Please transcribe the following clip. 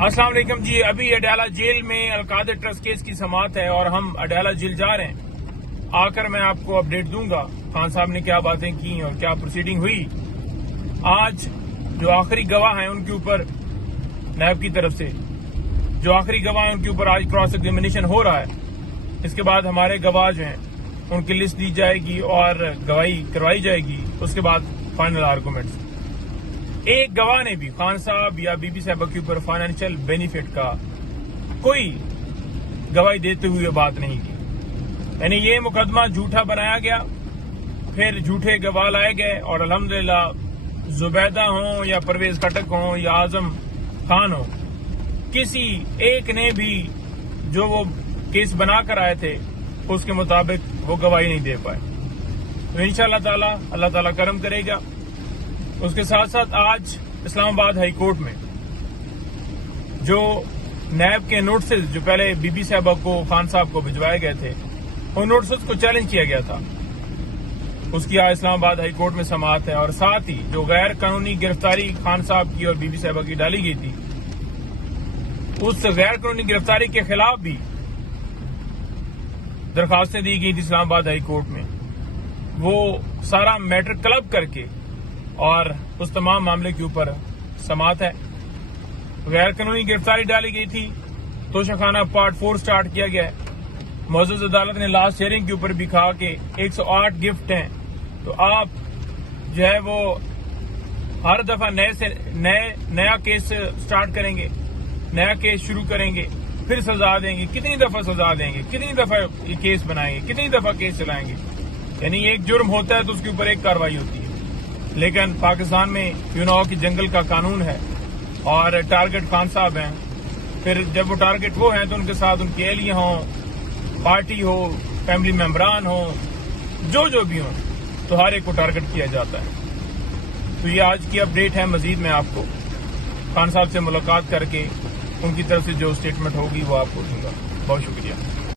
السلام علیکم جی. ابھی اڈیالہ جیل میں القادر ٹرسٹ کیس کی سماعت ہے اور ہم اڈیالہ جیل جا رہے ہیں. آ کر میں آپ کو اپڈیٹ دوں گا خان صاحب نے کیا باتیں کی اور کیا پروسیڈنگ ہوئی. آج جو آخری گواہ ہیں ان کے اوپر نیب کی طرف سے جو آخری گواہ ہیں ان کے اوپر آج کراس ایگزامینیشن ہو رہا ہے. اس کے بعد ہمارے گواہ جو ہیں ان کی لسٹ دی جائے گی اور گواہی کروائی جائے گی. اس کے بعد فائنل آرگومنٹس. ایک گواہ نے بھی خان صاحب یا بی بی صاحبہ کے اوپر فائنینشیل بینیفٹ کا کوئی گواہی دیتے ہوئے بات نہیں کی. یعنی یہ مقدمہ جھوٹا بنایا گیا, پھر جھوٹے گواہ لائے گئے اور الحمدللہ زبیدہ ہوں یا پرویز کھٹک ہوں یا اعظم خان ہوں, کسی ایک نے بھی جو وہ کیس بنا کر آئے تھے اس کے مطابق وہ گواہی نہیں دے پائے. تو انشاءاللہ اللہ تعالیٰ کرم کرے گا. اس کے ساتھ ساتھ آج اسلام آباد ہائی کورٹ میں جو نیب کے نوٹسز جو پہلے بی بی صاحبہ کو خان صاحب کو بھجوائے گئے تھے ان نوٹسز کو چیلنج کیا گیا تھا. اس کی آج اسلام آباد ہائی کورٹ میں سماعت ہے. اور ساتھ ہی جو غیر قانونی گرفتاری خان صاحب کی اور بی بی صاحبہ کی ڈالی گئی تھی اس غیر قانونی گرفتاری کے خلاف بھی درخواستیں دی گئی تھی اسلام آباد ہائی کورٹ میں. وہ سارا میٹر کلب کر کے اور اس تمام معاملے کے اوپر سماعت ہے. غیر قانونی گرفتاری ڈالی گئی تھی, توشہ خانہ پارٹ 4 سٹارٹ کیا گیا ہے. معزز عدالت نے لاسٹ ہیئرنگ کے اوپر بھی کہا کہ 108 گفٹ ہیں, تو آپ جو ہے وہ ہر دفعہ نیا کیس سٹارٹ کریں گے, نیا کیس شروع کریں گے, پھر سزا دیں گے. کتنی دفعہ سزا دیں گے, کتنی دفعہ یہ کیس بنائیں گے, کتنی دفعہ کیس چلائیں گے. یعنی ایک جرم ہوتا ہے تو اس کے اوپر ایک کارروائی ہوتی ہے. لیکن پاکستان میں کی جنگل کا قانون ہے اور ٹارگٹ خان صاحب ہیں. پھر جب وہ ٹارگٹ وہ ہیں تو ان کے ساتھ ان کی اہلیہ ہوں, پارٹی ہو, فیملی ممبران ہوں, جو بھی ہوں, تو ہر ایک کو ٹارگٹ کیا جاتا ہے. تو یہ آج کی اپڈیٹ ہے. مزید میں آپ کو خان صاحب سے ملاقات کر کے ان کی طرف سے جو اسٹیٹمنٹ ہوگی وہ آپ کو دوں گا. بہت شکریہ.